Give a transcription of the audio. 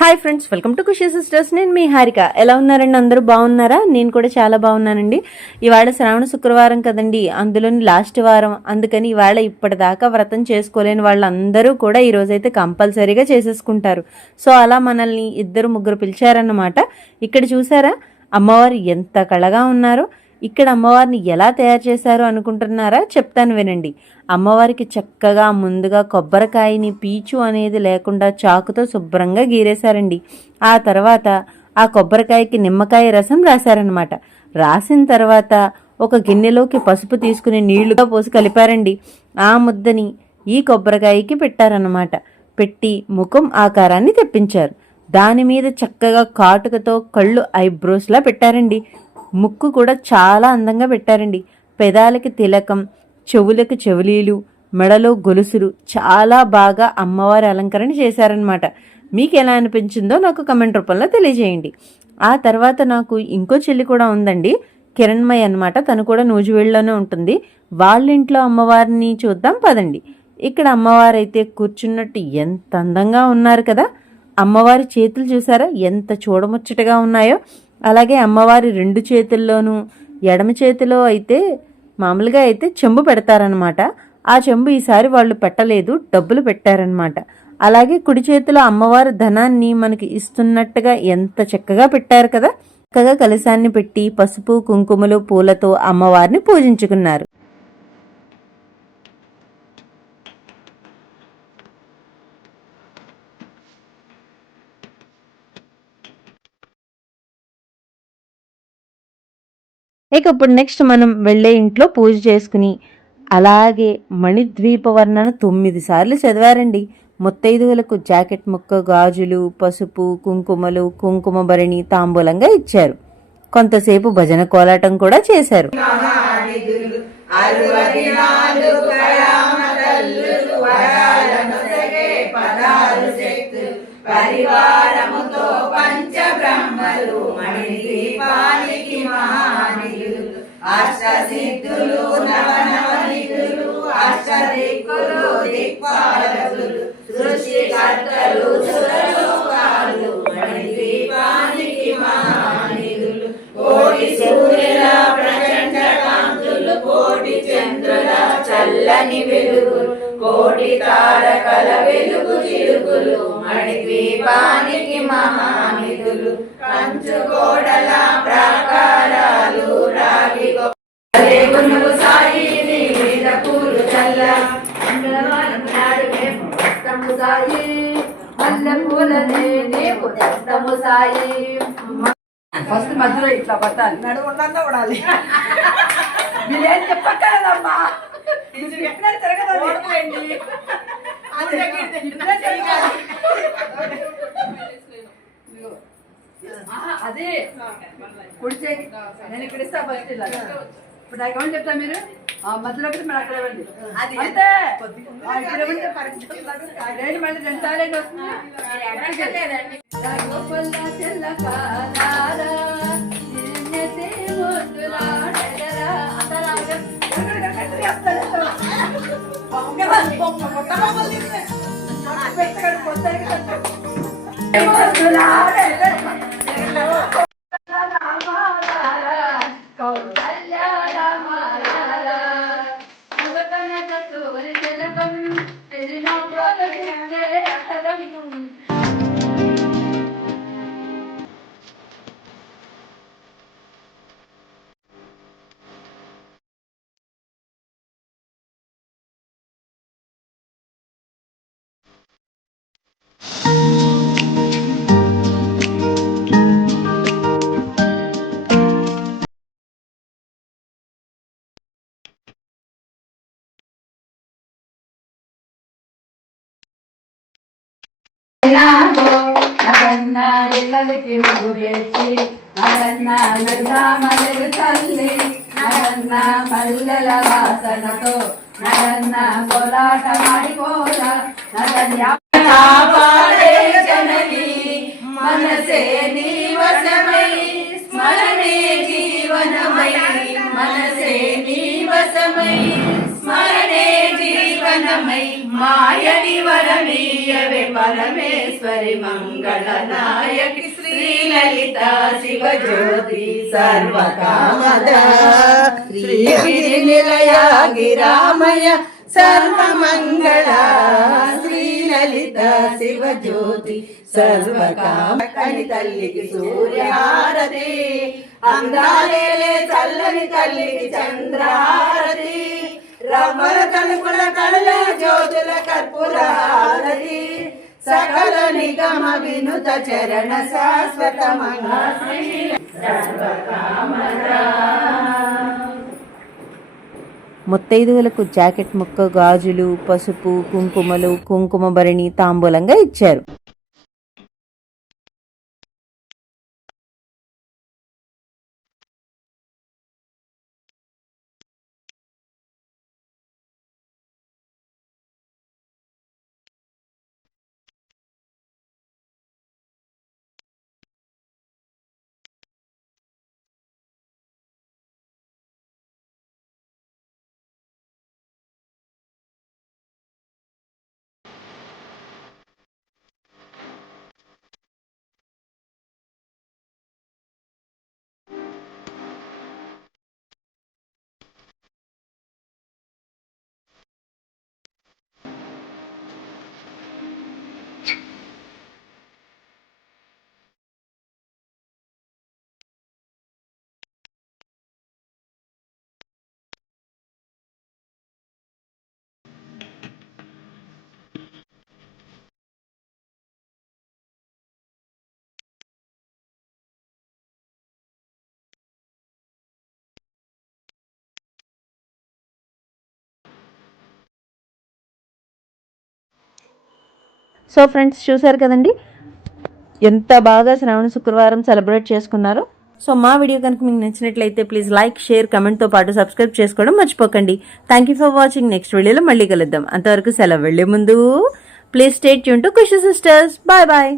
Hi friends welcome to Khushi sisters. నేను మీ హారిక. ఎలా ఉన్నారండి? అందరూ బాగున్నారా? నేను కూడా చాలా బాగున్నానండి. ఇవాళ శ్రావణ శుక్రవారం కదండి. అందులోని లాస్ట్ వారం. అందుకని ఇవాళ ఇప్పటిదాకా వ్రతం చేసుకోలేని వాళ్ళందరూ కూడా ఈరోజైతే కంపల్సరీగా చేసేసుకుంటారు. సో అలా మనల్ని ఇద్దరు ముగ్గురు పిలిచారన్నమాట. ఇక్కడ చూసారా? అమ్మవారు ఎంత కళగా ఉన్నారో. ఇక్కడ అమ్మవారిని ఎలా తయారు చేశారు అనుకుంటున్నారా? చెప్తాను వినండి. అమ్మవారికి చక్కగా ముందుగా కొబ్బరికాయని పీచు అనేది లేకుండా చాకుతో శుభ్రంగా గీరేశారండి. ఆ తర్వాత ఆ కొబ్బరికాయకి నిమ్మకాయ రసం రాశారనమాట రాసిన తర్వాత ఒక గిన్నెలోకి పసుపు తీసుకుని నీళ్ళుగా పోసి కలిపారండి. ఆ ముద్దని ఈ కొబ్బరికాయకి పెట్టారనమాట పెట్టి ముఖం ఆకారాన్ని తెప్పించారు. దాని మీద చక్కగా కాటుకతో కళ్ళు ఐబ్రోస్లా పెట్టారండి. ముక్కు కూడా చాలా అందంగా పెట్టారండి. పెదాలకి తిలకం చెవులకు చెవులీలు మెడలో గొలుసులు చాలా బాగా అమ్మవారి అలంకరణ చేశారనమాట మీకు ఎలా అనిపించిందో నాకు కమెంట్ రూపంలో తెలియజేయండి. ఆ తర్వాత నాకు ఇంకో చెల్లి కూడా ఉందండి. కిరణ్మయ్య అనమాట తను కూడా నూజివేడులోనే ఉంటుంది. వాళ్ళ ఇంట్లో అమ్మవారిని చూద్దాం పదండి. ఇక్కడ అమ్మవారు అయితే కూర్చున్నట్టు ఎంత అందంగా ఉన్నారు కదా. అమ్మవారి చేతులు చూసారా? ఎంత చూడముచ్చటగా ఉన్నాయో. అలాగే అమ్మవారి రెండు చేతుల్లోనూ ఎడమ చేతిలో అయితే మామూలుగా అయితే చెంబు పెడతారనమాట ఆ చెంబు ఈసారి వాళ్ళు పెట్టలేదు డబ్బులు పెట్టారనమాట అలాగే కుడి చేతిలో అమ్మవారి ధనాన్ని మనకి ఇస్తున్నట్టుగా ఎంత చక్కగా పెట్టారు కదా చక్కగా కలశాన్ని పెట్టి పసుపు కుంకుమలు పూలతో అమ్మవారిని పూజించుకున్నారు. ఇక ఇప్పుడు నెక్స్ట్ మనం వెళ్ళే ఇంట్లో పూజ చేసుకుని అలాగే మణిద్వీప వర్ణన తొమ్మిది సార్లు చదివారండి. ముత్తైదువులకు జాకెట్ ముక్క గాజులు పసుపు కుంకుమలు కుంకుమ భరణి తాంబూలంగా ఇచ్చారు. కొంతసేపు భజన కోలాటం కూడా చేశారు. పరివారము అష్ట సిద్ధులు నవనవనిధులు అష్ట దిక్కులు దిక్పాలకులు సృష్టికర్తలు సురలోకాలు దీపానికి మహానిధులు కోటి సూర్యుల ప్రచండ కాంతులు కోటి చంద్రుల చల్లని వెలుగులు కోటి తారకల వెలుగు చిలుకులు మణిద్వీపానికి మహానిధులు కంచు కోడల ప్రాకారాలు సాయి. మల్లె పూలనే తెస్తము సాయి. ఫస్ట్ మధ్యలో ఇట్లా పట్టాలి. నడువు ఉండన్నా ఉండాలి మీరేం చెప్పక్కర్లేదమ్మా. ఇది చెప్పినట్టు తిరగదండి. అదే. కుడి చేయి. నేను ఇక్కడ ఇస్తా ఫస్ట్ ఇలా ఇప్పుడు నాకు ఏమని చెప్తా మీరు? మధ్యలో ఒకటి మీరు అక్కడ ఇవ్వండి. అంతే. ఆ, ఇక్కడ ఇవ్వండి. రెండు మళ్ళీ రెండు సార్లు ఏంటి వస్తుంది? రాఘోపల్ల చెల్లకాలారా, నిన్నెతే ముద్దులాడెదరా. పిల్లలకి ఇళ్ళకి ముగ్గు పెట్టి నగన్న నగమలు తల్లి నరన్న పల్లెల వాసనతో నరన్న కోలాట మాడిపోరా నగన్య కాపాడే జనని మనసే వరమీయవే పరమేశ్వరి మంగళ నాయకి శ్రీలలిత శివ జ్యోతి సర్వకామద. శ్రీగిరి నిలయ గిరామయ సర్వమంగళ. శ్రీలలిత శివ జ్యోతి సర్వకామ. కని తల్లికి సూర్యహారతి. అందాలేలే చల్లని తల్లికి చంద్రహారతి రవ్వల తలుపుల కళల జ్యోతుల కర్పూర హారతి. సకల నిగమ వినుత చరణ శాశ్వత ముత్తైదువులకు జాకెట్ ముక్క గాజులు పసుపు కుంకుమలు కుంకుమ భరణి తాంబూలంగా ఇచ్చారు. సో ఫ్రెండ్స్ చూసారు కదండి? ఎంత బాగా శ్రావణ శుక్రవారం సెలబ్రేట్ చేసుకున్నారు. సో మా వీడియో కనుక మీకు నచ్చినట్లయితే ప్లీజ్ లైక్ షేర్ కమెంట్తో పాటు సబ్స్క్రైబ్ చేసుకోవడం మర్చిపోకండి. Thank you for watching next వీడియోలో మళ్ళీ కలుద్దాం. అంతవరకు సెలవు వెళ్ళే ముందు please stay Yoon to Khushi sisters. Bye bye